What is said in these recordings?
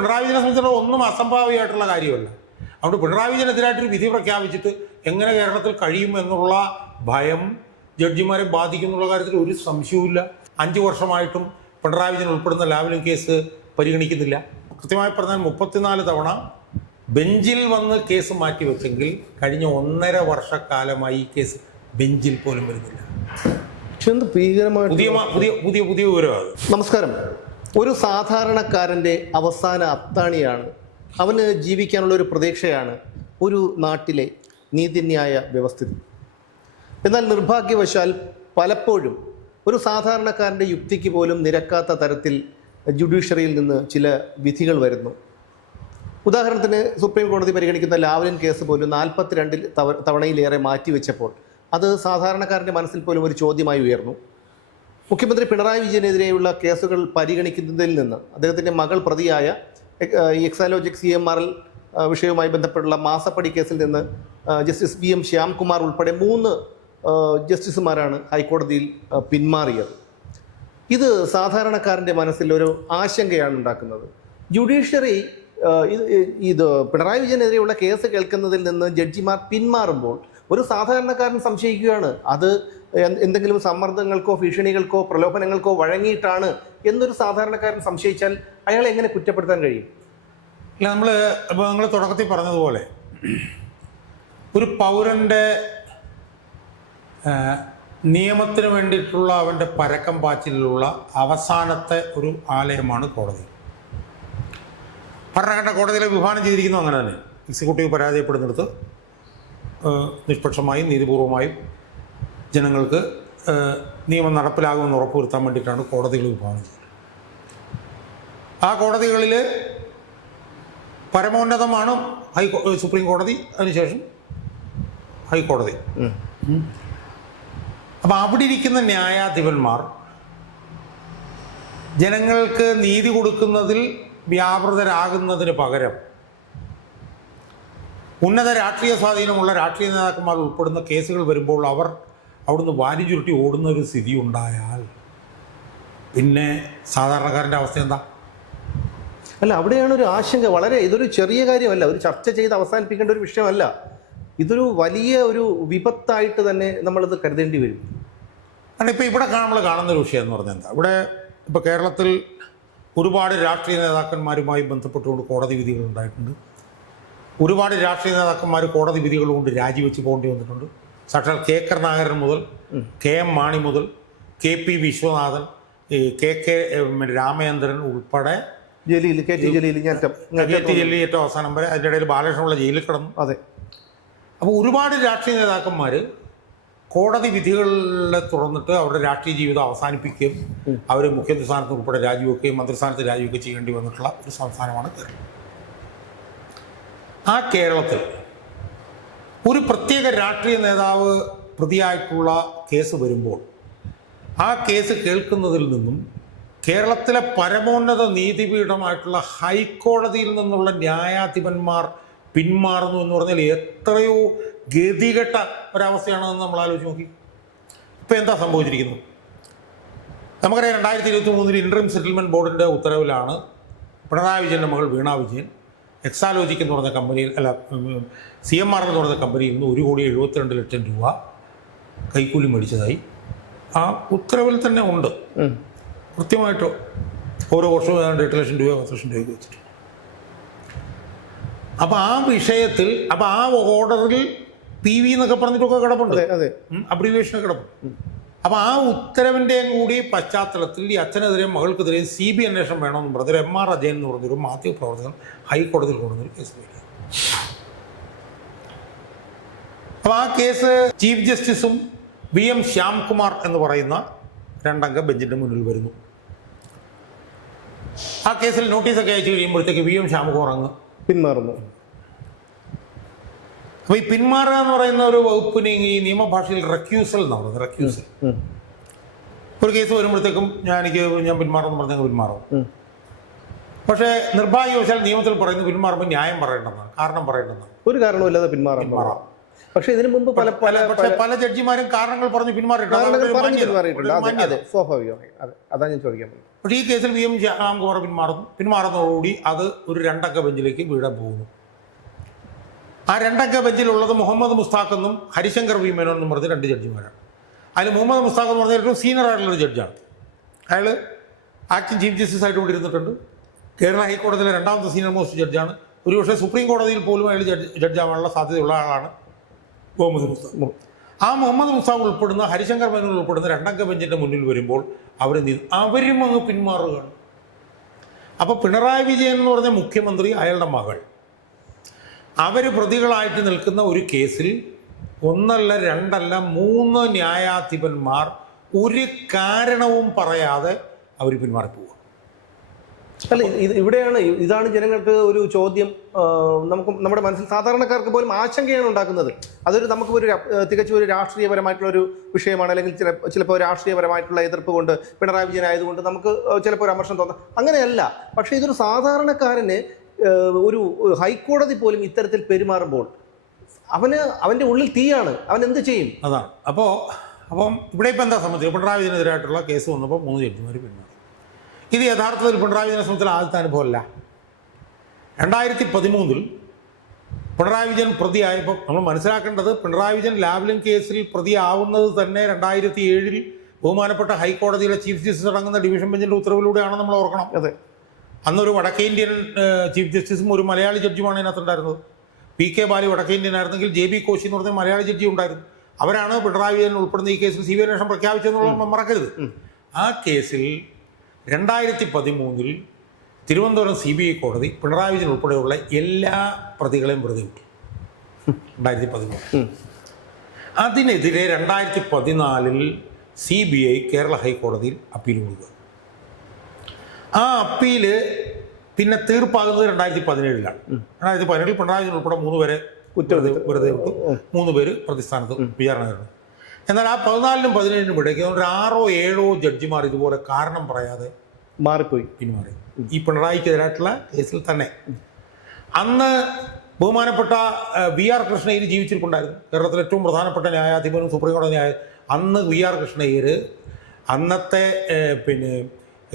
പിണറായി വിജയനെ സംബന്ധിച്ചിടത്തോളം ഒന്നും അസംഭാവികമായിട്ടുള്ള കാര്യമല്ല. അതുകൊണ്ട് പിണറായി വിജയനെതിരായിട്ടൊരു വിധി പ്രഖ്യാപിച്ചിട്ട് എങ്ങനെ കേരളത്തിൽ കഴിയും എന്നുള്ള ഭയം ജഡ്ജിമാരെ ബാധിക്കുന്നുള്ള കാര്യത്തിൽ ഒരു സംശയവുമില്ല. 5 വർഷമായിട്ടും പിണറായി വിജയൻ ഉൾപ്പെടുന്ന ലാവ്ലിൻ കേസ് പരിഗണിക്കുന്നില്ല. കൃത്യമായി പറഞ്ഞാൽ 34 തവണ ബെഞ്ചിൽ വന്ന് കേസ് മാറ്റിവെച്ചെങ്കിൽ കഴിഞ്ഞ 1.5 വർഷക്കാലമായി ഈ കേസ് ബെഞ്ചിൽ പോലും വരുന്നില്ല. പുതിയ വിവരമാണ്. നമസ്കാരം. ഒരു സാധാരണക്കാരൻ്റെ അവസാന അത്താണിയാണ്, അവന് ജീവിക്കാനുള്ള ഒരു പ്രതീക്ഷയാണ് ഒരു നാട്ടിലെ നീതിന്യായ വ്യവസ്ഥിതി. എന്നാൽ നിർഭാഗ്യവശാൽ പലപ്പോഴും ഒരു സാധാരണക്കാരൻ്റെ യുക്തിക്ക് പോലും നിരക്കാത്ത തരത്തിൽ ജുഡീഷ്യറിയിൽ നിന്ന് ചില വിധികൾ വരുന്നു. ഉദാഹരണത്തിന് സുപ്രീം കോടതി പരിഗണിക്കുന്ന ലാവ്ലിൻ കേസ് പോലും 42 തവണയിലേറെ മാറ്റിവെച്ചപ്പോൾ അത് സാധാരണക്കാരൻ്റെ മനസ്സിൽ പോലും ഒരു ചോദ്യമായി ഉയർന്നു. മുഖ്യമന്ത്രി പിണറായി വിജയനെതിരെയുള്ള കേസുകൾ പരിഗണിക്കുന്നതിൽ നിന്ന് അദ്ദേഹത്തിൻ്റെ മകൾ പ്രതിയായ എക്സാലോജിക് CMRL വിഷയവുമായി ബന്ധപ്പെട്ടുള്ള മാസപ്പടി കേസിൽ നിന്ന് ജസ്റ്റിസ് BM ശ്യാംകുമാർ ഉൾപ്പെടെ 3 ജസ്റ്റിസുമാരാണ് ഹൈക്കോടതിയിൽ പിന്മാറിയത്. ഇത് സാധാരണക്കാരൻ്റെ മനസ്സിൽ ഒരു ആശങ്കയാണ് ഉണ്ടാക്കുന്നത്. ജുഡീഷ്യറി ഇത് പിണറായി വിജയനെതിരെയുള്ള കേസ് കേൾക്കുന്നതിൽ നിന്ന് ജഡ്ജിമാർ പിന്മാറുമ്പോൾ ഒരു സാധാരണക്കാരൻ സംശയിക്കുകയാണ്, അത് എന്തെങ്കിലും സമ്മർദ്ദങ്ങൾക്കോ ഭീഷണികൾക്കോ പ്രലോഭനങ്ങൾക്കോ വഴങ്ങിയിട്ടാണ് എന്നൊരു സാധാരണക്കാരൻ സംശയിച്ചാൽ അയാളെ എങ്ങനെ കുറ്റപ്പെടുത്താൻ കഴിയും? അല്ല, നിങ്ങൾ തുടക്കത്തിൽ പറഞ്ഞതുപോലെ ഒരു പൗരൻ്റെ നിയമത്തിന് വേണ്ടിയിട്ടുള്ള അവൻ്റെ പരക്കം പാച്ചിലുള്ള അവസാനത്തെ ഒരു ആലയമാണ് കോടതി. ഭരണഘടന കോടതിയിലെ വിഭാവനം ചെയ്തിരിക്കുന്നു അങ്ങനെ തന്നെ. എക്സിക്യൂട്ടീവ് പരാജയപ്പെടുന്നിടത്ത് നിഷ്പക്ഷമായും നീതിപൂർവമായും ജനങ്ങൾക്ക് നിയമം നടപ്പിലാകുമെന്ന് ഉറപ്പുവരുത്താൻ വേണ്ടിയിട്ടാണ് കോടതികൾ വിഭാവനം ചെയ്യുന്നത്. ആ കോടതികളിൽ പരമോന്നതമാണ് സുപ്രീം കോടതി, അതിനുശേഷം ഹൈക്കോടതി. അപ്പം അവിടെ ഇരിക്കുന്ന ന്യായാധിപന്മാർ ജനങ്ങൾക്ക് നീതി കൊടുക്കുന്നതിൽ വ്യാപൃതരാകുന്നതിന് പകരം ഉന്നത രാഷ്ട്രീയ സ്വാധീനമുള്ള രാഷ്ട്രീയ നേതാക്കന്മാർ ഉൾപ്പെടുന്ന കേസുകൾ വരുമ്പോൾ അവർ അവിടുന്ന് വാരി ചുരുട്ടി ഓടുന്ന ഒരു സ്ഥിതി ഉണ്ടായാൽ പിന്നെ സാധാരണക്കാരൻ്റെ അവസ്ഥ എന്താ? അല്ല, അവിടെയാണ് ഒരു ആശങ്ക. ഇതൊരു ചെറിയ കാര്യമല്ല, ഒരു ചർച്ച ചെയ്ത് അവസാനിപ്പിക്കേണ്ട ഒരു വിഷയമല്ല. ഇതൊരു വലിയ ഒരു വിപത്തായിട്ട് തന്നെ നമ്മളിത് കരുതേണ്ടി വരും. കാരണം ഇപ്പോൾ ഇവിടെ നമ്മൾ കാണുന്നൊരു വിഷയം എന്ന് പറഞ്ഞാൽ എന്താ, ഇവിടെ ഇപ്പോൾ കേരളത്തിൽ ഒരുപാട് രാഷ്ട്രീയ നേതാക്കന്മാരുമായി ബന്ധപ്പെട്ടുകൊണ്ട് കോടതി വിധികൾ ഉണ്ടായിട്ടുണ്ട്. ഒരുപാട് രാഷ്ട്രീയ നേതാക്കന്മാർ കോടതി വിധികൾ കൊണ്ട് രാജിവെച്ച് പോകേണ്ടി വന്നിട്ടുണ്ട്. സാക്ഷാൽ കെ കരുണാകരൻ മുതൽ KM മാണി മുതൽ KP വിശ്വനാഥൻ, KK രാമചന്ദ്രൻ ഉൾപ്പെടെ കെ ടി ജലീൽ ഏറ്റവും അവസാനം വരെ, അതിൻ്റെ ഇടയിൽ ബാലകൃഷ്ണപിള്ള ജയിലിൽ കിടന്നു. അതെ. അപ്പോൾ ഒരുപാട് രാഷ്ട്രീയ നേതാക്കന്മാർ കോടതി വിധികളെ തുറന്നിട്ട് അവരുടെ രാഷ്ട്രീയ ജീവിതം അവസാനിപ്പിക്കുകയും അവർ മുഖ്യമന്ത്രി സ്ഥാനത്ത് ഉൾപ്പെടെ രാജിവെക്കുകയും മന്ത്രിസ്ഥാനത്ത് രാജിവെക്കുകയും ചെയ്യേണ്ടി വന്നിട്ടുള്ള ഒരു സംസ്ഥാനമാണ് കേരളം. ആ കേരളത്തിൽ ഒരു പ്രത്യേക രാഷ്ട്രീയ നേതാവ് പ്രതിയായിട്ടുള്ള കേസ് വരുമ്പോൾ ആ കേസ് കേൾക്കുന്നതിൽ നിന്നും കേരളത്തിലെ പരമോന്നത നീതിപീഠമായിട്ടുള്ള ഹൈക്കോടതിയിൽ നിന്നുള്ള ന്യായാധിപന്മാർ പിന്മാറുന്നു എന്ന് പറഞ്ഞാൽ എത്രയോ ഗതികെട്ട ഒരവസ്ഥയാണെന്ന് നമ്മൾ ആലോചിച്ച് നോക്കി. ഇപ്പം എന്താ സംഭവിച്ചിരിക്കുന്നത്? നമുക്കറിയാം, 2023 ഇൻട്രീം സെറ്റിൽമെൻറ്റ് ബോർഡിൻ്റെ ഉത്തരവിലാണ് പിണറായി വിജയൻ്റെ മകൾ വീണ വിജയൻ എക്സാലോജിക് എന്ന് പറഞ്ഞ കമ്പനിയിൽ, അല്ല CMRL എന്ന് പറഞ്ഞ കമ്പനിയിൽ നിന്ന് 1,72,00,000 രൂപ കൈക്കൂലി മേടിച്ചതായി ആ ഉത്തരവിൽ തന്നെ ഉണ്ട്. കൃത്യമായിട്ടോ ഓരോ വർഷവും ഏതാണ്ട് 8 ലക്ഷം രൂപ 10 ലക്ഷം രൂപയ്ക്ക് വെച്ചിട്ടുണ്ട്. അപ്പം ആ വിഷയത്തിൽ ആ ഓർഡറിൽ PV എന്നൊക്കെ പറഞ്ഞിട്ടൊക്കെ കിടപ്പുണ്ട്, അബ്രിവേഷനൊക്കെ കിടപ്പുണ്ട്. അപ്പം ആ ഉത്തരവിൻ്റെയും കൂടി പശ്ചാത്തലത്തിൽ ഈ അച്ഛനെതിരെയും മകൾക്കെതിരെയും CBI അന്വേഷണം വേണമെന്ന് പറഞ്ഞൊരു MR അജയൻ എന്ന് പറഞ്ഞൊരു മാധ്യമപ്രവർത്തകൻ ഹൈക്കോടതിയിൽ കൊണ്ടുവന്നൊരു കേസ് വരിക. അപ്പം ആ കേസ് ചീഫ് ജസ്റ്റിസും BM ശ്യാംകുമാർ എന്ന് പറയുന്ന 2 അംഗ ബെഞ്ചിൻ്റെ മുന്നിൽ വരുന്നു. ആ കേസിൽ നോട്ടീസൊക്കെ അയച്ചു കഴിയുമ്പോഴത്തേക്ക് BM ശ്യാംകുമാർ അങ്ങ് പിന്മാറുന്നു. അപ്പോൾ ഈ പിന്മാറുക എന്ന് പറയുന്ന ഒരു വകുപ്പിന് ഈ നിയമഭാഷയിൽ റെക്യൂസൽ എന്നാണ് പറയുന്നത്. റെക്യൂസൽ ഒരു കേസ് വരുമ്പോഴത്തേക്കും ഞാൻ പിന്മാറുമെന്ന് പറഞ്ഞാൽ പിന്മാറും. പക്ഷേ നിർഭാഗ്യവശാൽ നിയമത്തിൽ പറയുന്നത് പിന്മാറുമ്പോൾ ന്യായം പറയേണ്ടതാണ്, കാരണം പറയേണ്ടതാണ്. ഒരു കാരണമില്ലാതെ പിന്മാറാം. പക്ഷേ ഇതിനു മുമ്പ് പല ജഡ്ജിമാരും കാരണങ്ങൾ പറഞ്ഞ് പിന്മാറിയിട്ടുണ്ട്. സ്വാഭാവികമായി അതാണ് ഞാൻ ചോദിക്കാൻ പറ്റും. പക്ഷേ ഈ കേസിൽ വി എം ശ്യാംകുമാർ പിന്മാറുന്നതോടുകൂടി അത് ഒരു 2 അംഗ ബെഞ്ചിലേക്ക് വീഴാൻ പോകുന്നു. ആ 2 അംഗ ബെഞ്ചിലുള്ളത് മുഹമ്മദ് മുസ്താഖ് എന്നും ഹരിശങ്കർ വി മേനോൻ എന്നും പറഞ്ഞ 2 ജഡ്ജിമാരാണ്. അതിൽ മുഹമ്മദ് മുസ്താഖ് എന്ന് പറഞ്ഞ ഏറ്റവും സീനിയർ ആയിട്ടുള്ളൊരു ജഡ്ജാണ്. അയാൾ ആക്ടിംഗ് ചീഫ് ജസ്റ്റിസ് ആയിട്ട് കൊണ്ടിരുന്നിട്ടുണ്ട്. കേരള ഹൈക്കോടതിയിലെ 2ാമത്തെ സീനിയർ മോസ്റ്റ് ജഡ്ജാണ്. ഒരുപക്ഷെ സുപ്രീം കോടതിയിൽ പോലും അയാൾ ജഡ്ജാവാനുള്ള സാധ്യതയുള്ള ആളാണ് മുഹമ്മദ് മുസ്താഖ്. ആ മുഹമ്മദ് മുസ്താഖ് ഉൾപ്പെടുന്ന ഹരിശങ്കർ മേനോൻ ഉൾപ്പെടുന്ന 2 അംഗ ബെഞ്ചിൻ്റെ മുന്നിൽ വരുമ്പോൾ അവരും അങ്ങ് പിന്മാറുകയാണ്. അപ്പോൾ പിണറായി വിജയൻ എന്ന് പറഞ്ഞ മുഖ്യമന്ത്രി, അയാളുടെ മകൾ, അവർ പ്രതികളായിട്ട് നിൽക്കുന്ന ഒരു കേസിൽ 1 അല്ല 2 അല്ല 3 ന്യായാധിപന്മാർ ഒരു കാരണവും പറയാതെ അവർ പിന്മാറിപ്പോവുക. അല്ല, ഇതാണ് ജനങ്ങൾക്ക് ഒരു ചോദ്യം. നമ്മുടെ മനസ്സിൽ സാധാരണക്കാർക്ക് പോലും ആശങ്കയാണ് ഉണ്ടാക്കുന്നത്. നമുക്ക് തികച്ചും ഒരു രാഷ്ട്രീയപരമായിട്ടുള്ള ഒരു വിഷയമാണ്, അല്ലെങ്കിൽ ചിലപ്പോൾ രാഷ്ട്രീയപരമായിട്ടുള്ള എതിർപ്പ് കൊണ്ട് പിണറായി വിജയൻ ആയതുകൊണ്ട് നമുക്ക് ചിലപ്പോൾ ഒരു അമർഷം തോന്നാം. അങ്ങനെയല്ല. പക്ഷേ ഇതൊരു സാധാരണക്കാരന് ഒരു ഹൈക്കോടതി പോലും ഇത്തരത്തിൽ പെരുമാറുമ്പോൾ അവൻ്റെ ഉള്ളിൽ തീയാണ്. അവൻ എന്ത് ചെയ്യും? അതാണ്. അപ്പം ഇവിടെ ഇപ്പം എന്താ സംബന്ധിച്ചത്? പിണറായി വിജയനെതിരായിട്ടുള്ള കേസ് വന്നപ്പോൾ 3 ജഡ്ജിമാർ പിന്മാറി. ഇത് യഥാർത്ഥത്തിൽ പിണറായി വിജയനെ സംബന്ധിച്ചുള്ള ആദ്യത്തെ അനുഭവമല്ല. 2013 പിണറായി വിജയൻ പ്രതിയായപ്പോൾ നമ്മൾ മനസ്സിലാക്കേണ്ടത്, പിണറായി വിജയൻ ലാവ്ലിൻ കേസിൽ പ്രതിയാവുന്നത് തന്നെ 2007 ബഹുമാനപ്പെട്ട ഹൈക്കോടതിയിലെ ചീഫ് ജസ്റ്റിസ് അടങ്ങുന്ന ഡിവിഷൻ ബെഞ്ചിൻ്റെ ഉത്തരവിലൂടെയാണെന്ന് നമ്മൾ ഓർക്കണം. അതെ. അന്നൊരു വടക്കേ ഇന്ത്യൻ ചീഫ് ജസ്റ്റിസും ഒരു മലയാളി ജഡ്ജിയുമാണ് ഇതിനകത്തുണ്ടായിരുന്നത്. PK ബാലി വടക്കേ ഇന്ത്യൻ ആയിരുന്നെങ്കിൽ JB കോശി എന്ന് പറഞ്ഞ മലയാളി ജഡ്ജി ഉണ്ടായിരുന്നു. അവരാണ് പിണറായി വിജയൻ ഉൾപ്പെടുന്ന ഈ കേസിൽ CBI അന്വേഷണം പ്രഖ്യാപിച്ചതെന്നുള്ള മറക്കരുത്. ആ കേസിൽ 2013 തിരുവനന്തപുരം CBI കോടതി പിണറായി വിജയൻ ഉൾപ്പെടെയുള്ള എല്ലാ പ്രതികളെയും വെറുതെ വിട്ടു. 2013. അതിനെതിരെ 2014 CBI കേരള ഹൈക്കോടതിയിൽ അപ്പീൽ കൊടുക്കുക. ആ അപ്പീല് പിന്നെ തീർപ്പാകുന്നത് 2017 2017 പിണറായി വിജയൻ ഉൾപ്പെടെ 3 പേരെ വെറുതെ വിട്ടു. 3 പേര് പ്രതിസ്ഥാനത്ത് വിചാരണ നേരിടുന്നു. എന്നാൽ ആ 14-നും 17-നും ഇടയ്ക്ക് 6 or 7 ജഡ്ജിമാർ ഇതുപോലെ കാരണം പറയാതെ പിന്മാറി. ഈ പിണറായിക്കെതിരായിട്ടുള്ള കേസിൽ തന്നെ. അന്ന് ബഹുമാനപ്പെട്ട VR കൃഷ്ണയ്യർ ജീവിച്ചിരിപ്പുണ്ടായിരുന്നു. കേരളത്തിലെ ഏറ്റവും പ്രധാനപ്പെട്ട ന്യായാധിപനും സുപ്രീം കോടതി അന്ന് VR കൃഷ്ണയ്യർ അന്നത്തെ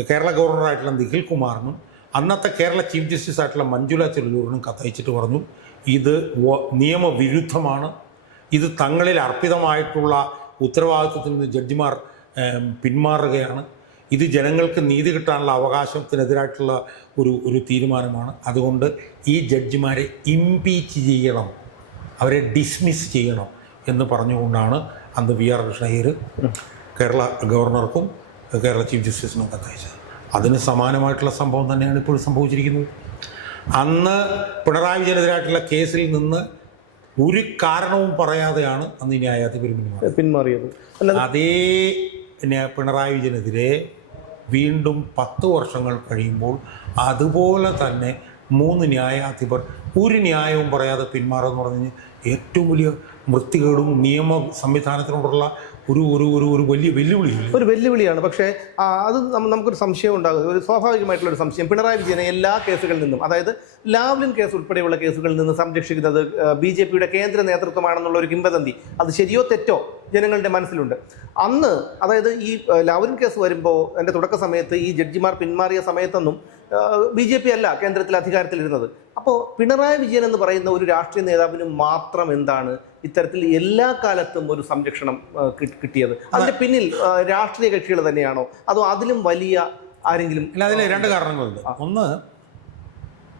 കേരള ഗവർണറായിട്ടുള്ള നിഖിൽ കുമാറിനും അന്നത്തെ കേരള ചീഫ് ജസ്റ്റിസ് ആയിട്ടുള്ള മഞ്ജുല ചെല്ലൂരിനും കത്തയച്ചിട്ട് പറഞ്ഞു, ഇത് നിയമവിരുദ്ധമാണ്, ഇത് തങ്ങളിൽ അർപ്പിതമായിട്ടുള്ള ഉത്തരവാദിത്വത്തിൽ നിന്ന് ജഡ്ജിമാർ പിന്മാറുകയാണ്, ഇത് ജനങ്ങൾക്ക് നീതി കിട്ടാനുള്ള അവകാശത്തിനെതിരായിട്ടുള്ള ഒരു തീരുമാനമാണ്, അതുകൊണ്ട് ഈ ജഡ്ജിമാരെ ഇംപീച്ച് ചെയ്യണം, അവരെ ഡിസ്മിസ് ചെയ്യണം എന്ന് പറഞ്ഞുകൊണ്ടാണ് അന്ന് VR കൃഷ്ണയ്യർ കേരള ഗവർണർക്കും കേരള ചീഫ് ജസ്റ്റിസിനും കത്തയച്ചത്. അതിന് സമാനമായിട്ടുള്ള സംഭവം തന്നെയാണ് ഇപ്പോൾ സംഭവിച്ചിരിക്കുന്നത്. അന്ന് പിണറായി വിജയനെതിരായിട്ടുള്ള കേസിൽ നിന്ന് ഒരു കാരണവും പറയാതെയാണ് അന്ന് ന്യായാധിപർ പിന്മാറിയത്. അതേ പിണറായി വിജയനെതിരെ വീണ്ടും 10 വർഷങ്ങൾ കഴിയുമ്പോൾ അതുപോലെ തന്നെ 3 ന്യായാധിപർ ഒരു ന്യായവും പറയാതെ പിന്മാറുമെന്ന് പറഞ്ഞു ഏറ്റവും വലിയ വൃത്തികേടും നിയമ സംവിധാനത്തിനോടുള്ള ഒരു വലിയ വെല്ലുവിളിയാണ്. പക്ഷേ അത് നമുക്കൊരു സംശയം ഉണ്ടാകുന്നത്, ഒരു സ്വാഭാവികമായിട്ടുള്ളൊരു സംശയം, പിണറായി വിജയനെ എല്ലാ കേസുകളിൽ നിന്നും, അതായത് ലാവ്ലിൻ കേസ് ഉൾപ്പെടെയുള്ള കേസുകളിൽ നിന്ന് സംരക്ഷിക്കുന്നത് BJPയുടെ കേന്ദ്ര നേതൃത്വമാണെന്നുള്ള ഒരു കിംവദന്തി, അത് ശരിയോ തെറ്റോ ജനങ്ങളുടെ മനസ്സിലുണ്ട്. അന്ന്, അതായത് ഈ ലാവ്ലിൻ കേസ് വരുമ്പോൾ എൻ്റെ തുടക്ക സമയത്ത് ഈ ജഡ്ജിമാർ പിന്മാറിയ സമയത്തൊന്നും BJP അല്ല കേന്ദ്രത്തിൽ അധികാരത്തിലിരുന്നത്. അപ്പോൾ പിണറായി വിജയൻ എന്ന് പറയുന്ന ഒരു രാഷ്ട്രീയ നേതാവിന് മാത്രം എന്താണ് ഇത്തരത്തിൽ എല്ലാ കാലത്തും ഒരു സംരക്ഷണം കിട്ടിയത്? അതിന്റെ പിന്നിൽ രാഷ്ട്രീയ കക്ഷികൾ തന്നെയാണോ, അതോ അതിലും വലിയ ആരെങ്കിലും? ഇല്ല, അതിൽ 2 കാരണങ്ങളുണ്ട്. ഒന്ന്,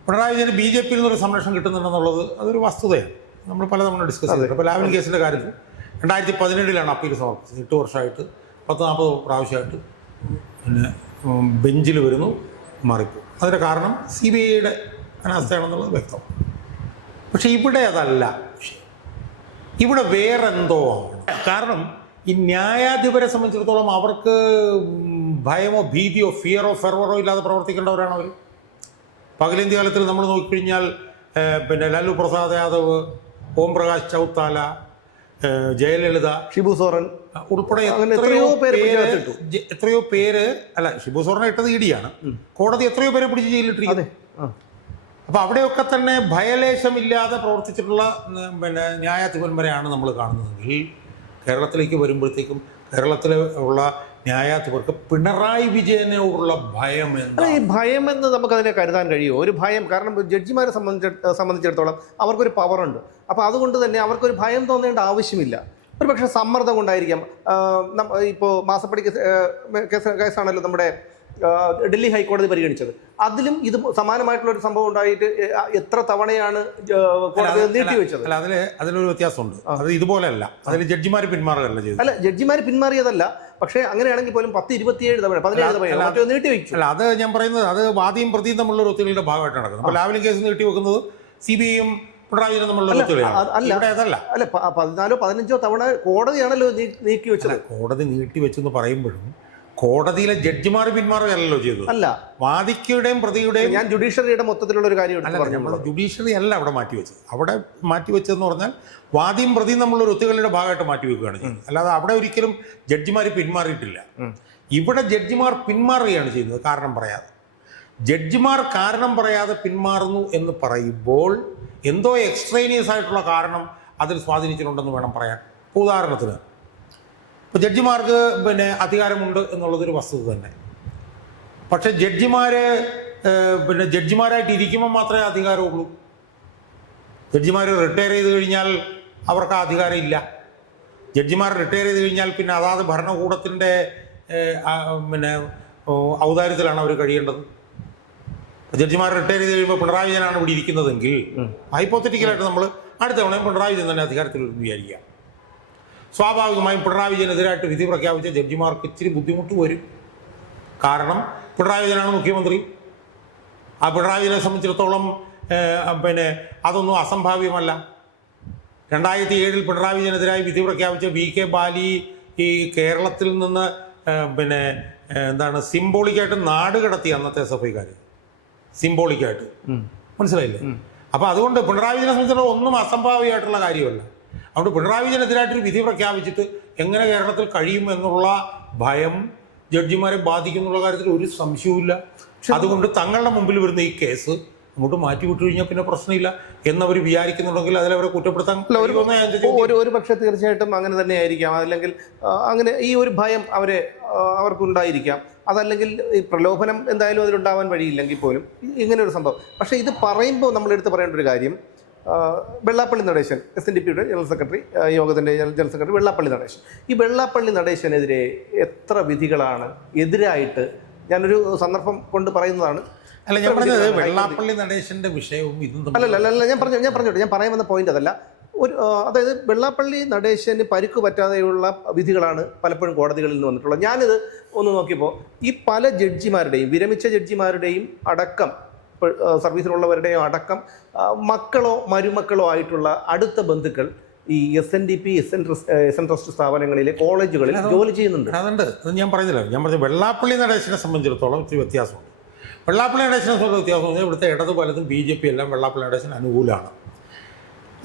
പിണറായി വിജയന് BJPയിൽ നിന്നൊരു സംരക്ഷണം കിട്ടുന്നുണ്ടെന്നുള്ളത് അതൊരു വസ്തുതയാണ്. നമ്മൾ പലതവണ ഡിസ്കസ് ചെയ്തിട്ടുണ്ട്. അപ്പോൾ ലാവ്ലിൻ കേസിൻ്റെ കാര്യത്തിൽ 2017 അപ്പീൽ സമർപ്പിച്ചത്. 8 വർഷമായിട്ട് 40-40 പ്രാവശ്യമായിട്ട് ബെഞ്ചിൽ വരുന്നു, മാറിപ്പോകും. അതിൻ്റെ കാരണം CBIയുടെ അനാസ്ഥയാണെന്നുള്ളത് വ്യക്തം. പക്ഷേ ഇവിടെ അതല്ല വിഷയം. ഇവിടെ വേറെന്തോ ആണ്. കാരണം ഈ ന്യായാധിപരെ സംബന്ധിച്ചിടത്തോളം അവർക്ക് ഭയമോ ഭീതിയോ ഫിയറോ ഫെർവറോ ഇല്ലാതെ പ്രവർത്തിക്കേണ്ടവരാണ് അവർ. പകലേന്ത്യ കാലത്തിൽ നമ്മൾ നോക്കിക്കഴിഞ്ഞാൽ ലാലു പ്രസാദ് യാദവ്, ഓം പ്രകാശ് ചൗത്താല, ജയലളിത, ഷിബു സോറൻ ഉൾപ്പെടെ എത്രയോ പേര് അല്ല, ഷിബു സോറനെ ഇട്ടത് ഇടിയാണ്. കോടതി എത്രയോ പേരെ പിടിച്ച് ജയിലിട്ടിരിക്കുന്നത്. അപ്പോൾ അവിടെയൊക്കെ തന്നെ ഭയലേശമില്ലാതെ പ്രവർത്തിച്ചിട്ടുള്ള ന്യായാധിപന്മാരെയാണ് നമ്മൾ കാണുന്നതെങ്കിൽ കേരളത്തിലേക്ക് വരുമ്പോഴത്തേക്കും കേരളത്തിലെ ഉള്ള ന്യായാധിപർക്ക് പിണറായി വിജയനോടുള്ള ഭയം എന്താ? ഈ ഭയം എന്ന് നമുക്കതിനെ കരുതാൻ കഴിയുമോ? ഒരു ഭയം, കാരണം ജഡ്ജിമാരെ സംബന്ധിച്ചിടത്തോളം അവർക്കൊരു പവറുണ്ട്. അപ്പോൾ അതുകൊണ്ട് തന്നെ അവർക്കൊരു ഭയം തോന്നേണ്ട ആവശ്യമില്ല. ഒരു പക്ഷേ സമ്മർദ്ദം കൊണ്ടായിരിക്കാം. ഇപ്പോൾ മാസപ്പടി കേസാണല്ലോ നമ്മുടെ ഡൽഹി ഹൈക്കോടതി പരിഗണിച്ചത്. അതിലും ഇത് സമാനമായിട്ടുള്ള ഒരു സംഭവം ഉണ്ടായിട്ട് എത്ര തവണയാണ് കോടതി നീട്ടിവെച്ചത്? അല്ല, അതിലൊരു വ്യത്യാസമുണ്ട്. അത് ഇതുപോലെയല്ല. അതിൽ ജഡ്ജിമാർ പിന്മാറുകയല്ല ചെയ്തത്. അല്ല, ജഡ്ജിമാർ പിന്മാറിയതല്ല. പക്ഷേ അങ്ങനെയാണെങ്കിൽ പോലും 10-27 തവണ 17 തവണ നീട്ടിവെച്ചു. അല്ല, അത് ഞാൻ പറയുന്നത് അത് വാദിയും പ്രതിയും തമ്മിലുള്ള ഒത്തുകളിയുടെ ഭാഗമായിട്ട് നടക്കുന്നത്. അപ്പോൾ ലാവ്ലിൻ കേസ് നീട്ടിവെക്കുന്നത് CBIയും പിണറായി വിജയനും തമ്മിലുള്ള ഒത്തുകളിയാണ്. അതല്ല, അല്ല 14-15 തവണ കോടതിയാണല്ലോ നീക്കി വെച്ചത്. കോടതി നീട്ടിവെച്ചെന്ന് പറയുമ്പോഴും കോടതിയിലെ ജഡ്ജിമാർ പിന്മാറുകയല്ലോ ചെയ്തത്. അല്ല, വാദിക്കയുടെയും പ്രതിയുടെയും. ഞാൻ ജുഡീഷ്യറിയുടെ മൊത്തത്തിലുള്ള ഒരു കാര്യം പറഞ്ഞു. ജുഡീഷ്യറി അല്ല അവിടെ മാറ്റിവെച്ചത്. അവിടെ മാറ്റിവെച്ചതെന്ന് പറഞ്ഞാൽ വാദിയും പ്രതിയും തമ്മിലുള്ള ഒത്തുകളിയുടെ ഭാഗമായിട്ട് മാറ്റിവെക്കുകയാണ് ചെയ്യുന്നത്. അല്ലാതെ അവിടെ ഒരിക്കലും ജഡ്ജിമാർ പിന്മാറിയിട്ടില്ല. ഇവിടെ ജഡ്ജിമാർ പിന്മാറുകയാണ് ചെയ്യുന്നത്, കാരണം പറയാതെ. ജഡ്ജിമാർ കാരണം പറയാതെ പിന്മാറുന്നു എന്ന് പറയുമ്പോൾ എന്തോ എക്സ്ട്രേനിയസ് ആയിട്ടുള്ള കാരണം അതിൽ സ്വാധീനിച്ചിട്ടുണ്ടെന്ന് വേണം പറയാൻ. ഉദാഹരണത്തിന്, ഇപ്പോൾ ജഡ്ജിമാർക്ക് അധികാരമുണ്ട് എന്നുള്ളതൊരു വസ്തുത തന്നെ. പക്ഷെ ജഡ്ജിമാരായിട്ട് ഇരിക്കുമ്പോൾ മാത്രമേ അധികാരമുള്ളൂ. ജഡ്ജിമാർ റിട്ടയർ ചെയ്ത് കഴിഞ്ഞാൽ അവർക്ക് ആ അധികാരം ഇല്ല. ജഡ്ജിമാർ റിട്ടയർ ചെയ്ത് കഴിഞ്ഞാൽ പിന്നെ അതാത് ഭരണകൂടത്തിൻ്റെ ഔദാര്യത്തിലാണ് അവർ കഴിയേണ്ടത്. ജഡ്ജിമാർ റിട്ടയർ ചെയ്ത് കഴിയുമ്പോൾ പിണറായി വിജയനാണ് ഇവിടെ ഇരിക്കുന്നതെങ്കിൽ ഹൈപ്പോത്തറ്റിക്കലായിട്ട് നമ്മൾ അടുത്ത തവണയും പിണറായി വിജയൻ തന്നെ അധികാരത്തിൽ വിചാരിക്കാം. സ്വാഭാവികമായും പിണറായി വിജയനെതിരായിട്ട് വിധി പ്രഖ്യാപിച്ച ജഡ്ജിമാർക്ക് ഇച്ചിരി ബുദ്ധിമുട്ട് വരും. കാരണം പിണറായി വിജയനാണ് മുഖ്യമന്ത്രി. ആ പിണറായി വിജയനെ സംബന്ധിച്ചിടത്തോളം അതൊന്നും അസംഭാവ്യമല്ല. 2007 പിണറായി വിജയനെതിരായി വിധി പ്രഖ്യാപിച്ച VK ബാലി ഈ കേരളത്തിൽ നിന്ന് സിംബോളിക്കായിട്ട് നാട് കടത്തി അന്നത്തെ SFIക്കാർ. സിംബോളിക്കായിട്ട്, മനസ്സിലായില്ലേ? അപ്പോൾ അതുകൊണ്ട് പിണറായി വിജയനെ സംബന്ധിച്ചിടത്തോളം ഒന്നും അസംഭാവ്യമായിട്ടുള്ള കാര്യമല്ല. അതുകൊണ്ട് പിണറായി വിജയനെതിരായിട്ടൊരു വിധി പ്രഖ്യാപിച്ചിട്ട് എങ്ങനെ കേരളത്തിൽ കഴിയും എന്നുള്ള ഭയം ജഡ്ജിമാരെ ബാധിക്കുന്നുള്ള കാര്യത്തിൽ ഒരു സംശയവുമില്ല. അതുകൊണ്ട് തങ്ങളുടെ മുമ്പിൽ വരുന്ന ഈ കേസ് അങ്ങോട്ട് മാറ്റി വിട്ടു കഴിഞ്ഞാൽ പിന്നെ പ്രശ്നമില്ല എന്നവർ വിചാരിക്കുന്നുണ്ടെങ്കിൽ അതിലവരെ കുറ്റപ്പെടുത്താൻ ഒരു പക്ഷേ തീർച്ചയായിട്ടും അങ്ങനെ തന്നെ ആയിരിക്കാം. അല്ലെങ്കിൽ അങ്ങനെ ഈ ഒരു ഭയം അവർക്കുണ്ടായിരിക്കാം. അതല്ലെങ്കിൽ ഈ പ്രലോഭനം എന്തായാലും അതിലുണ്ടാവാൻ വഴിയില്ലെങ്കിൽ പോലും ഇങ്ങനെ ഒരു സംഭവം. പക്ഷേ ഇത് പറയുമ്പോൾ നമ്മളെടുത്ത് പറയേണ്ട ഒരു കാര്യം, വെള്ളാപ്പള്ളി നടേശൻ SNDPയുടെ ജനറൽ സെക്രട്ടറി, യോഗത്തിൻ്റെ ജനറൽ സെക്രട്ടറി വെള്ളാപ്പള്ളി നടേശൻ. ഈ വെള്ളാപ്പള്ളി നടേശനെതിരെ എത്ര വിധികളാണ് എതിരായിട്ട്, ഞാനൊരു സന്ദർഭം കൊണ്ട് പറയുന്നതാണ്. അല്ല, ഞാൻ പറഞ്ഞത് വെള്ളാപ്പള്ളി നടേശന്റെ വിഷയവും ഇതും അല്ല ഞാൻ പറഞ്ഞോട്ടെ. ഞാൻ പറയാൻ വന്ന പോയിന്റ് അതല്ല. അതായത് വെള്ളാപ്പള്ളി നടേശന് പരിക്ക് പറ്റാതെയുള്ള വിധികളാണ് പലപ്പോഴും കോടതികളിൽ നിന്ന് വന്നിട്ടുള്ളത്. ഞാനിത് ഒന്ന് നോക്കിയപ്പോൾ ഈ പല ജഡ്ജിമാരുടെയും, വിരമിച്ച ജഡ്ജിമാരുടെയും അടക്കം, സർവീസിലുള്ളവരുടെയും അടക്കം മക്കളോ മരുമക്കളോ ആയിട്ടുള്ള അടുത്ത ബന്ധുക്കൾ ഈ SNDP SN ട്രസ്റ്റ് സ്ഥാപനങ്ങളിലെ കോളേജുകളിൽ ജോലി ചെയ്യുന്നുണ്ട്. അതുണ്ട്. അത് ഞാൻ പറഞ്ഞത് വെള്ളാപ്പള്ളി നടേശനെ സംബന്ധിച്ചിടത്തോളം ഇത്തിരി വ്യത്യാസമുണ്ട്. വെള്ളാപ്പള്ളി നടേശനെ സംബന്ധിച്ച വ്യത്യാസം പറഞ്ഞാൽ ഇവിടുത്തെ ഇടത് പലതും BJP എല്ലാം വെള്ളാപ്പള്ളി നടേശന് അനുകൂലമാണ്.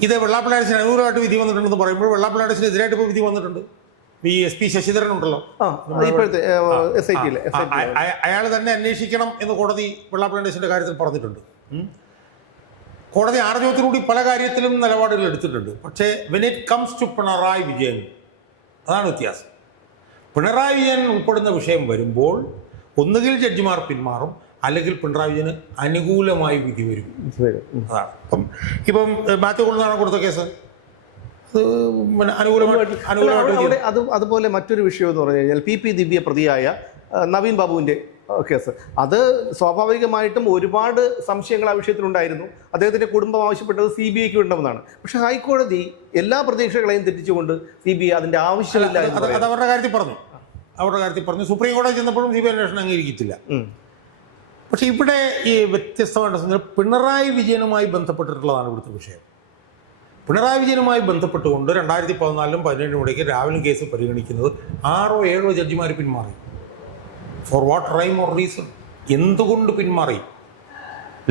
ഇത് വെള്ളാപ്പള്ളി നടേശന് അനുകൂലമായിട്ട് വിധി വന്നിട്ടുണ്ടെന്ന് പറയുമ്പോൾ വെള്ളാപ്പള്ളി നടേശന് എതിരായിട്ട് ഇപ്പോൾ വിധി വന്നിട്ടുണ്ട്. ഈ SP ശശിധരൻ ഉണ്ടല്ലോ, അയാൾ തന്നെ അന്വേഷിക്കണം എന്ന് കോടതി വെള്ളാപ്പള്ളി നടേശന്റെ കാര്യത്തിൽ പറഞ്ഞിട്ടുണ്ട്. കോടതി ആർജവത്തിലൂടെ പല കാര്യത്തിലും നിലപാടുകൾ എടുത്തിട്ടുണ്ട്. പക്ഷേ when it comes to Pinarayi Vijayan, അതാണ് വ്യത്യാസം. പിണറായി വിജയൻ ഉൾപ്പെടുന്ന വിഷയം വരുമ്പോൾ ഒന്നുകിൽ ജഡ്ജിമാർ പിന്മാറും, അല്ലെങ്കിൽ പിണറായി വിജയന് അനുകൂലമായി വിധി വരും. അതാണ്. ഇപ്പം മാത്യു കൊള്ളുന്നതാണ് കൊടുത്ത കേസ്, അതുപോലെ മറ്റൊരു വിഷയം എന്ന് പറഞ്ഞു കഴിഞ്ഞാൽ PP ദിവ്യ പ്രതിയായ നവീൻ ബാബുവിൻ്റെ കേസ്. അത് സ്വാഭാവികമായിട്ടും ഒരുപാട് സംശയങ്ങൾ ആ വിഷയത്തിലുണ്ടായിരുന്നു. അദ്ദേഹത്തിൻ്റെ കുടുംബം ആവശ്യപ്പെട്ടത് CBIക്ക് വിടണമെന്നാണ്. പക്ഷെ ഹൈക്കോടതി എല്ലാ പ്രതീക്ഷകളെയും തെറ്റിച്ചുകൊണ്ട് CBI അതിൻ്റെ ആവശ്യമില്ല അത് അവരുടെ കാര്യത്തിൽ പറഞ്ഞു. സുപ്രീം കോടതി ചെന്നപ്പോഴും CBI അന്വേഷണം അംഗീകരിക്കത്തില്ല. പക്ഷെ ഇവിടെ ഈ വ്യത്യസ്തമായിട്ട് പിണറായി വിജയനുമായി ബന്ധപ്പെട്ടിട്ടുള്ളതാണ് ഇവിടുത്തെ വിഷയം. പിണറായി വിജയനുമായി ബന്ധപ്പെട്ടുകൊണ്ട് 2014-ലും 2017-നും ഇടയ്ക്ക് ലാവ്ലിൻ കേസ് പരിഗണിക്കുന്നത് 6 or 7 ജഡ്ജിമാർ പിന്മാറി. For what rhyme or reason? എന്തുകൊണ്ട് പിന്മാറി?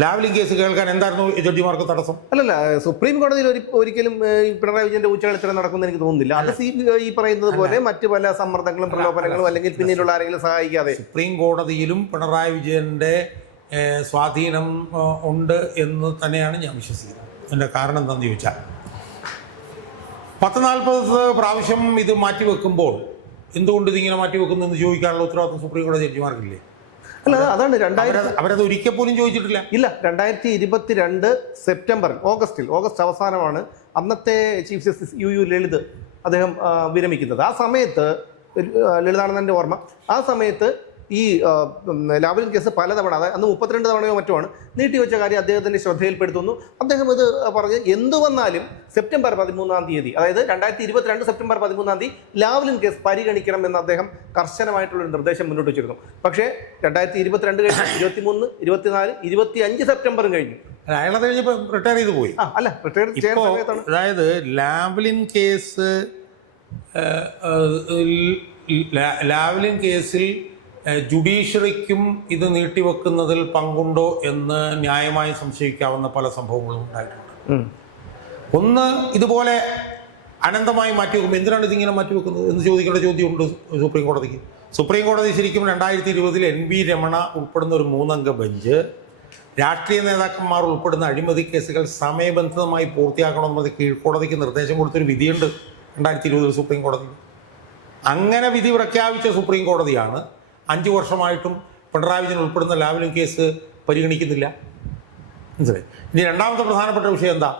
ലാവ്ലിൻ കേസ് കേൾക്കാൻ എന്തായിരുന്നു ജഡ്ജിമാർക്ക് തടസ്സം? അല്ലല്ല, സുപ്രീം കോടതിയിൽ ഒരിക്കലും പിണറായി വിജയന്റെ ഉച്ചകളിത്തരം നടക്കുമെന്ന് എനിക്ക് തോന്നുന്നില്ല. അത് ഈ പറയുന്നത് പോലെ മറ്റു പല സമ്മർദ്ദങ്ങളും പ്രലോഭനങ്ങളും അല്ലെങ്കിൽ പിന്നിലുള്ള ആരെങ്കിലും സഹായിക്കാതെ സുപ്രീം കോടതിയിലും പിണറായി വിജയന്റെ സ്വാധീനം ഉണ്ട് എന്ന് തന്നെയാണ് ഞാൻ വിശ്വസിക്കുന്നത്. അതിൻ്റെ കാരണം എന്താണെന്ന് ചോദിച്ചാൽ 10-40 പ്രാവശ്യം ഇത് മാറ്റിവെക്കുമ്പോൾ എന്തുകൊണ്ട് ഇതിങ്ങനെ മാറ്റിവെക്കുന്നു എന്ന് ചോദിക്കാനുള്ള ഉത്തരവാദിത്വം സുപ്രീം കോടതി ജഡ്ജിമാർക്കില്ലേ? അല്ല, അതാണ് 2000 അവരത് ഒരിക്കൽ പോലും ചോദിച്ചിട്ടില്ല. ഇല്ല, 2022 സെപ്റ്റംബറിൽ ഓഗസ്റ്റ് അവസാനമാണ് അന്നത്തെ ചീഫ് ജസ്റ്റിസ് യു ലളിത് അദ്ദേഹം വിരമിക്കുന്നത്. ആ സമയത്ത് ലളിതാണെന്നെ ഓർമ്മ, ആ സമയത്ത് ഈ ലാവ്ലിൻ കേസ് പലതവണ, അതായത് അന്ന് 32 തവണയോ മറ്റുമാണ് നീട്ടിവെച്ച കാര്യം അദ്ദേഹത്തിന്റെ ശ്രദ്ധയിൽപ്പെടുത്തുന്നു. അദ്ദേഹം ഇത് പറഞ്ഞ് എന്തു വന്നാലും സെപ്റ്റംബർ 13-ാം തീയതി, അതായത് 2022 സെപ്റ്റംബർ 13-ാം തീയതി ലാവ്ലിൻ കേസ് പരിഗണിക്കണം എന്ന് അദ്ദേഹം കർശനമായിട്ടുള്ളൊരു നിർദ്ദേശം മുന്നോട്ട് വെച്ചിരുന്നു. പക്ഷേ 2022 കഴിഞ്ഞു, 23, 24, 25 സെപ്റ്റംബറും കഴിഞ്ഞു. അയാളത് കഴിഞ്ഞപ്പോൾ റിട്ടയർ ചെയ്ത് പോയി. അല്ല, റിട്ടയർ ചെയ്യാൻ സമയത്താണ്. അതായത് ലാവ്ലിൻ കേസിൽ ജുഡീഷ്യറിക്കും ഇത് നീട്ടിവെക്കുന്നതിൽ പങ്കുണ്ടോ എന്ന് ന്യായമായി സംശയിക്കാവുന്ന പല സംഭവങ്ങളും ഉണ്ടായിട്ടുണ്ട്. ഒന്ന്, ഇതുപോലെ അനന്തമായി മാറ്റിവെക്കുമ്പോൾ എന്തിനാണ് ഇതിങ്ങനെ മാറ്റിവെക്കുന്നത് എന്ന് ചോദിക്കേണ്ട ചോദ്യമുണ്ട് സുപ്രീം കോടതിക്ക്. സുപ്രീം കോടതി ശരിക്കും 2020 NV രമണ ഉൾപ്പെടുന്ന ഒരു 3-അംഗ ബെഞ്ച് രാഷ്ട്രീയ നേതാക്കന്മാർ ഉൾപ്പെടുന്ന അഴിമതി കേസുകൾ സമയബന്ധിതമായി പൂർത്തിയാക്കണമെന്നത് കീഴ്ക്കോടതിക്ക് നിർദ്ദേശം കൊടുത്തൊരു വിധിയുണ്ട് 2020 സുപ്രീം കോടതി. അങ്ങനെ വിധി പ്രഖ്യാപിച്ച സുപ്രീം കോടതിയാണ് 5 വർഷമായിട്ടും പിണറായി വിജയൻ ഉൾപ്പെടുന്ന ലാവ്ലിൻ കേസ് പരിഗണിക്കുന്നില്ല. മനസ്സിലായി? ഇനി രണ്ടാമത്തെ പ്രധാനപ്പെട്ട വിഷയം എന്താ?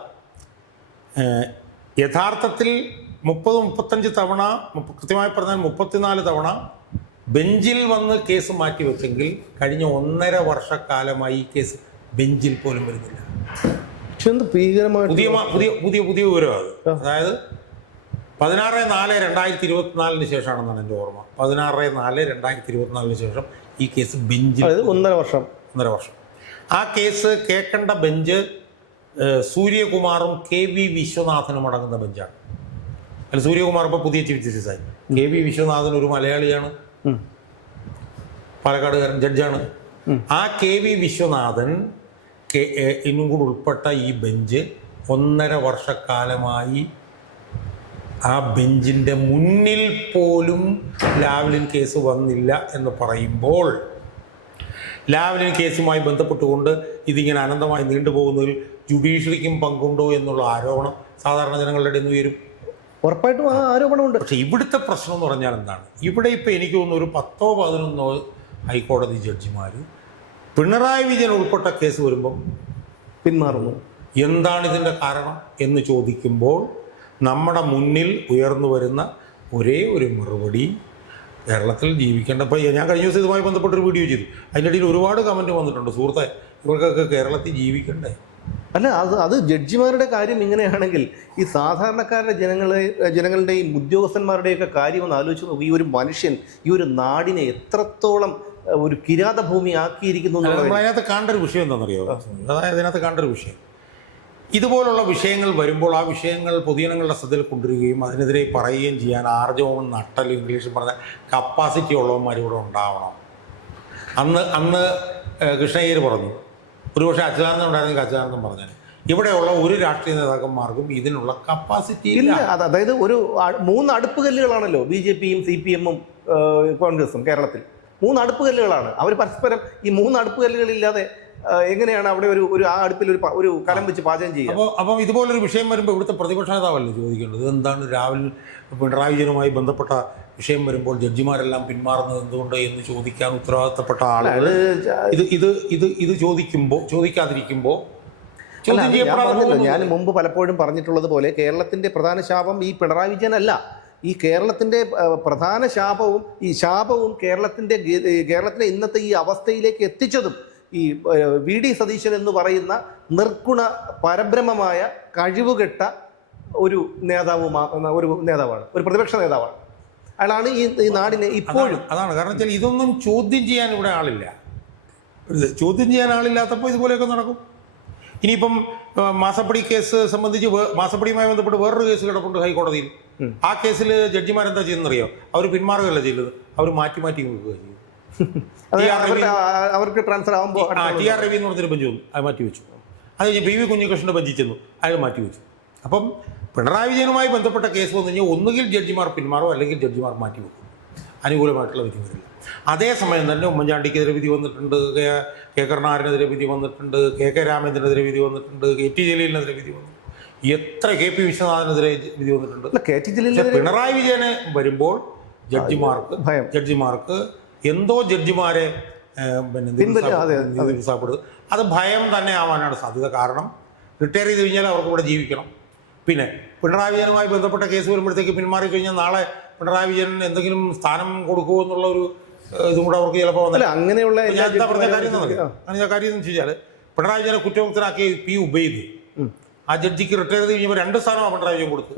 യഥാർത്ഥത്തിൽ 30-35 തവണ, കൃത്യമായി പറഞ്ഞാൽ 34 തവണ ബെഞ്ചിൽ വന്ന് കേസ് മാറ്റിവെച്ചെങ്കിൽ കഴിഞ്ഞ 1.5 വർഷക്കാലമായി ഈ കേസ് ബെഞ്ചിൽ പോലും വരുന്നില്ല. പുതിയ വിവരമാണ്. അതായത് 16/4/2024 ശേഷമാണെന്നാണ് എൻ്റെ ഓർമ്മ. 16/4/2024 ശേഷം ഈ കേസ് ബെഞ്ചിൽ 1.5 വർഷം. ആ കേസ് കേൾക്കേണ്ട ബെഞ്ച് സൂര്യകുമാറും KV വിശ്വനാഥനും അടങ്ങുന്ന ബെഞ്ചാണ്. അല്ല, സൂര്യകുമാർ ഇപ്പോൾ പുതിയ ചീഫ് ജസ്റ്റിസായി. KV വിശ്വനാഥൻ ഒരു മലയാളിയാണ്, പാലക്കാടുകാരൻ ജഡ്ജാണ്. ആ KV വിശ്വനാഥൻ ഇന്നും കൂടി ഉൾപ്പെട്ട ഈ ബെഞ്ച് 1.5 വർഷക്കാലമായി ആ ബെഞ്ചിൻ്റെ മുന്നിൽ പോലും ലാവ്ലിൻ കേസ് വന്നില്ല എന്ന് പറയുമ്പോൾ ലാവ്ലിൻ കേസുമായി ബന്ധപ്പെട്ടുകൊണ്ട് ഇതിങ്ങനെ അനന്തമായി നീണ്ടുപോകുന്നതിൽ ജുഡീഷ്യറിക്കും പങ്കുണ്ടോ എന്നുള്ള ആരോപണം സാധാരണ ജനങ്ങളുടെ ഇടയിൽ നിന്ന് ഉയരും. ഉറപ്പായിട്ടും ആ ആരോപണമുണ്ട്. പക്ഷേ ഇവിടുത്തെ പ്രശ്നം എന്ന് പറഞ്ഞാൽ എന്താണ്? ഇവിടെ ഇപ്പോൾ എനിക്ക് തോന്നുന്നു ഒരു 10-11 ഹൈക്കോടതി ജഡ്ജിമാർ പിണറായി വിജയൻ ഉൾപ്പെട്ട കേസ് വരുമ്പം പിന്മാറുന്നു. എന്താണ് ഇതിൻ്റെ കാരണം എന്ന് ചോദിക്കുമ്പോൾ നമ്മുടെ മുന്നിൽ ഉയർന്നു വരുന്ന ഒരേ ഒരു മറുപടി കേരളത്തിൽ ജീവിക്കേണ്ട. ഇപ്പോൾ ഞാൻ കഴിഞ്ഞ ദിവസം ഇതുമായി ബന്ധപ്പെട്ടൊരു വീഡിയോ ചെയ്തു. അതിൻ്റെ ഇടയിൽ ഒരുപാട് കമൻറ്റ് വന്നിട്ടുണ്ട്. സുഹൃത്തെ, ഇവർക്കൊക്കെ കേരളത്തിൽ ജീവിക്കണ്ടേ? അല്ല, അത് ജഡ്ജിമാരുടെ കാര്യം ഇങ്ങനെയാണെങ്കിൽ ഈ സാധാരണക്കാരുടെ ജനങ്ങളുടെയും ഉദ്യോഗസ്ഥന്മാരുടെയൊക്കെ കാര്യം ഒന്ന് ആലോചിച്ച് നോക്കും. ഈ ഒരു മനുഷ്യൻ ഈ ഒരു നാടിനെ എത്രത്തോളം ഒരു കിരാതഭൂമി ആക്കിയിരിക്കുന്നു. അതിനകത്ത് കാണേണ്ട ഒരു വിഷയം എന്താണെന്നറിയോ? അതായത് ഇതിനകത്ത് കാണേണ്ട ഒരു വിഷയം, ഇതുപോലുള്ള വിഷയങ്ങൾ വരുമ്പോൾ ആ വിഷയങ്ങൾ പൊതുജനങ്ങളുടെ ശ്രദ്ധയിൽ കൊണ്ടുവരികയും അതിനെതിരെ പറയുകയും ചെയ്യാൻ ആർജവവും നട്ടലും ഇംഗ്ലീഷിൽ പറഞ്ഞ കപ്പാസിറ്റി ഉള്ളവന്മാർ ഇവിടെ ഉണ്ടാവണം. അന്ന് കൃഷ്ണയ്യർ പറഞ്ഞു, ഒരുപക്ഷെ അച്യുതാനന്ദൻ ഉണ്ടായിരുന്നെങ്കിൽ അച്യുതാനന്ദൻ പറഞ്ഞാൽ ഇവിടെയുള്ള ഒരു രാഷ്ട്രീയ നേതാക്കന്മാർക്കും ഇതിനുള്ള കപ്പാസിറ്റി ഇല്ല. അതായത് ഒരു 3 അടുപ്പുകല്ലുകളാണല്ലോ BJPയും CPM-ഉം കോൺഗ്രസും. കേരളത്തിൽ 3 അടുപ്പുകല്ലുകളാണ്. അവർ പരസ്പരം ഈ 3 അടുപ്പുകല്ലുകളില്ലാതെ എങ്ങനെയാണ് അവിടെ ഒരു ആ അടുപ്പിൽ ഒരു കലം വെച്ച് പാചകം ചെയ്യുക? അപ്പോൾ ഇതുപോലൊരു വിഷയം വരുമ്പോൾ ഇവിടുത്തെ പ്രതിപക്ഷ നേതാവല്ലേ ചോദിക്കേണ്ടത്, എന്താണ് രാവിലെ പിണറായി വിജയനുമായി ബന്ധപ്പെട്ട വിഷയം വരുമ്പോൾ ജഡ്ജിമാരെല്ലാം പിന്മാറുന്നത് എന്തുകൊണ്ട് എന്ന് ചോദിക്കാൻ ഉത്തരവാദിത്തപ്പെട്ട ആളുകൾ ഇത് ചോദിക്കാതിരിക്കുമ്പോൾ ഞാൻ മുമ്പ് പലപ്പോഴും പറഞ്ഞിട്ടുള്ളത് പോലെ കേരളത്തിന്റെ പ്രധാന ശാപം ഈ പിണറായി വിജയൻ അല്ല. ഈ കേരളത്തിന്റെ പ്രധാന ശാപവും കേരളത്തിനെ ഇന്നത്തെ ഈ അവസ്ഥയിലേക്ക് എത്തിച്ചതും ഈ VD സതീശൻ എന്ന് പറയുന്ന നിർഗുണ പരബ്രഹ്മമായ കഴിവുകെട്ട ഒരു നേതാവാണ്, ഒരു പ്രതിപക്ഷ നേതാവാണ്. അയാളാണ് ഈ നാടിനെ ഇപ്പോഴും. അതാണ് കാരണം വെച്ചാൽ ഇതൊന്നും ചോദ്യം ചെയ്യാൻ ഇവിടെ ആളില്ല. ചോദ്യം ചെയ്യാൻ ആളില്ലാത്തപ്പോൾ ഇതുപോലെയൊക്കെ നടക്കും. ഇനിയിപ്പം മാസപ്പടി കേസ് സംബന്ധിച്ച് മാസപ്പടിയുമായി ബന്ധപ്പെട്ട് വേറൊരു കേസ് കിടപ്പുണ്ട് ഹൈക്കോടതിയിൽ. ആ കേസിൽ ജഡ്ജിമാരെന്താ ചെയ്യുന്നറിയോ? അവർ പിന്മാറുകയല്ല ചെയ്തത്, അവർ മാറ്റി വെക്കുക ചെയ്യും. അവർക്ക് ട്രാൻസ്ഫർ ആകുമ്പോൾ TR രവി എന്ന് പറഞ്ഞൊരു ബെഞ്ച് വന്നു, അത് മാറ്റി വെച്ചു. അത് കഴിഞ്ഞ് PV കുഞ്ഞികൃഷ്ണൻ്റെ ബെഞ്ചിൽ ചെന്നു, അയാൾ മാറ്റി വെച്ചു. അപ്പം പിണറായി വിജയനുമായി ബന്ധപ്പെട്ട കേസ് വന്നു കഴിഞ്ഞാൽ ഒന്നുകിൽ ജഡ്ജിമാർ പിന്മാറും, അല്ലെങ്കിൽ ജഡ്ജിമാർ മാറ്റി വെക്കും. അനുകൂലമായിട്ടുള്ള വിധി വരില്ല. അതേസമയം തന്നെ ഉമ്മൻചാണ്ടിക്കെതിരെ വിധി വന്നിട്ടുണ്ട്, കെ കരുണാകരനെതിരെ വിധി വന്നിട്ടുണ്ട്, KK രാമേന്ദ്രനെതിരെ വിധി വന്നിട്ടുണ്ട്, KT ജലീലിനെതിരെ വിധി വന്നിട്ടുണ്ട്, എത്ര KP വിശ്വനാഥനെതിരെ വിധി വന്നിട്ടുണ്ട്. KT ജലീൽ പിണറായി വിജയന് വരുമ്പോൾ ജഡ്ജിമാർക്ക് എന്തോ ജഡ്ജിമാരെ നിരുത്സാഹപ്പെടുന്നത് അത് ഭയം തന്നെ ആവാനാണ് സാധ്യത. കാരണം റിട്ടയർ ചെയ്ത് കഴിഞ്ഞാൽ അവർക്ക് ഇവിടെ ജീവിക്കണം. പിന്നെ പിണറായി വിജയനുമായി ബന്ധപ്പെട്ട കേസ് വരുമ്പോഴത്തേക്ക് പിന്മാറി കഴിഞ്ഞാൽ നാളെ പിണറായി വിജയൻ എന്തെങ്കിലും സ്ഥാനം കൊടുക്കുമോ എന്നുള്ള ഒരു ഇതും കൂടെ അവർക്ക് ചിലപ്പോൾ അങ്ങനെയുള്ള എന്താ പറഞ്ഞ കാര്യം എന്ന് ചോദിച്ചാൽ പിണറായി വിജയനെ കുറ്റമുക്തനാക്കിയ പി ഉബൈദ് ആ ജഡ്ജിക്ക് റിട്ടയർ ചെയ്ത് കഴിഞ്ഞപ്പോൾ 2 സ്ഥാനമാണ് പിണറായി വിജയൻ കൊടുത്തു.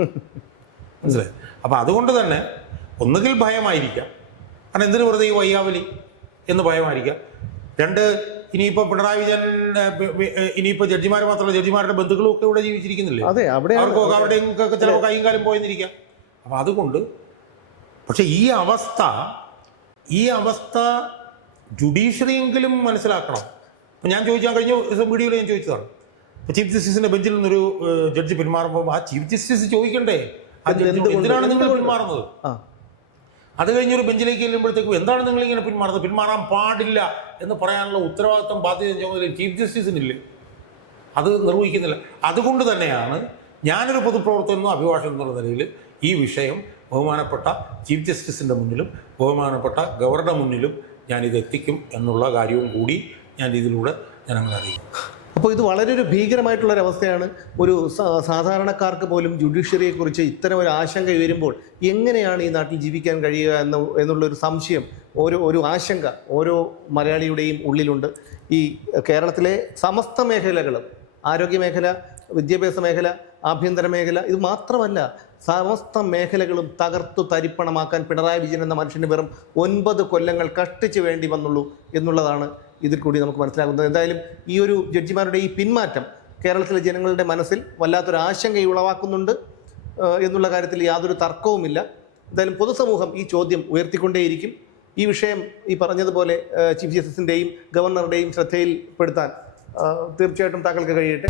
മനസ്സിലായി? അപ്പം അതുകൊണ്ട് തന്നെ ഒന്നുകിൽ ഭയമായിരിക്കാം, കാരണം എന്തിനു വെറുതെ ഈ വയ്യാവലി എന്ന് ഭയമായിരിക്കാം. 2 ഇനിയിപ്പോൾ പിണറായി വിജയൻ ഇനിയിപ്പോൾ ജഡ്ജിമാർ മാത്രമല്ല ജഡ്ജിമാരുടെ ബന്ധുക്കളും ഒക്കെ ഇവിടെ ജീവിച്ചിരിക്കുന്നില്ലേ, അവർക്കൊക്കെ അവിടെയും ചിലപ്പോൾ കൈയും കാലും പോയെന്നിരിക്കാം. അപ്പം അതുകൊണ്ട് പക്ഷെ ഈ അവസ്ഥ ജുഡീഷ്യറിയെങ്കിലും മനസ്സിലാക്കണം. അപ്പം ഞാൻ കഴിഞ്ഞ വീഡിയോയിൽ ഞാൻ ചോദിച്ചതാണ്, ചീഫ് ജസ്റ്റിസിന്റെ ബെഞ്ചിൽ നിന്നൊരു ജഡ്ജി പിന്മാറുമ്പോൾ ആ ചീഫ് ജസ്റ്റിസ് ചോദിക്കണ്ടേ ആ ജഡ്ജി എന്തിനാണ് നിങ്ങൾ പിന്മാറുന്നത്? അത് കഴിഞ്ഞൊരു ബെഞ്ചിലേക്ക് ചെല്ലുമ്പോഴത്തേക്കും എന്താണ് നിങ്ങൾ ഇങ്ങനെ പിന്മാറാൻ പാടില്ല എന്ന് പറയാനുള്ള ഉത്തരവാദിത്വം ബാധ്യത ചുമതല ചീഫ് ജസ്റ്റിസിനില്ലേ? അത് നിർവഹിക്കുന്നില്ല. അതുകൊണ്ട് തന്നെയാണ് ഞാനൊരു പൊതുപ്രവർത്തകനും അഭിഭാഷകൻ എന്നുള്ള നിലയിൽ ഈ വിഷയം ബഹുമാനപ്പെട്ട ചീഫ് ജസ്റ്റിസിൻ്റെ മുന്നിലും ബഹുമാനപ്പെട്ട ഗവർണറുടെ മുന്നിലും ഞാനിത് എത്തിക്കും എന്നുള്ള കാര്യവും കൂടി ഞാൻ ഇതിലൂടെ ജനങ്ങളെ അറിയിക്കും. അപ്പോൾ ഇത് വളരെ ഒരു ഭീകരമായിട്ടുള്ളൊരവസ്ഥയാണ്. ഒരു സാധാരണക്കാർക്ക് പോലും ജുഡീഷ്യറിയെക്കുറിച്ച് ഇത്തരം ഒരു ആശങ്ക ഉയരുമ്പോൾ എങ്ങനെയാണ് ഈ നാട്ടിൽ ജീവിക്കാൻ കഴിയുക എന്നുള്ളൊരു സംശയം, ഒരു ആശങ്ക ഓരോ മലയാളിയുടെയും ഉള്ളിലുണ്ട്. ഈ കേരളത്തിലെ സമസ്ത മേഖലകളും, ആരോഗ്യ മേഖല, വിദ്യാഭ്യാസ മേഖല, ആഭ്യന്തര മേഖല, ഇത് മാത്രമല്ല സമസ്ത മേഖലകളും തകർത്തു തരിപ്പണമാക്കാൻ പിണറായി വിജയൻ എന്ന മനുഷ്യന് വെറും 9 കൊല്ലങ്ങൾ കഷ്ടിച്ച് വേണ്ടി വന്നുള്ളൂ എന്നുള്ളതാണ് ഇതിൽ കൂടി നമുക്ക് മനസ്സിലാകുന്നത്. എന്തായാലും ഈ ഒരു ജഡ്ജിമാരുടെ ഈ പിന്മാറ്റം കേരളത്തിലെ ജനങ്ങളുടെ മനസ്സിൽ വല്ലാത്തൊരു ആശങ്ക ഉളവാക്കുന്നുണ്ട് എന്നുള്ള കാര്യത്തിൽ യാതൊരു തർക്കവുമില്ല. എന്തായാലും പൊതുസമൂഹം ഈ ചോദ്യം ഉയർത്തിക്കൊണ്ടേയിരിക്കും. ഈ വിഷയം ഈ പറഞ്ഞതുപോലെ ചീഫ് ജസ്റ്റിസിൻ്റെയും ഗവർണറുടെയും ശ്രദ്ധയിൽപ്പെടുത്താൻ തീർച്ചയായിട്ടും താങ്കൾക്ക് കഴിയട്ടെ.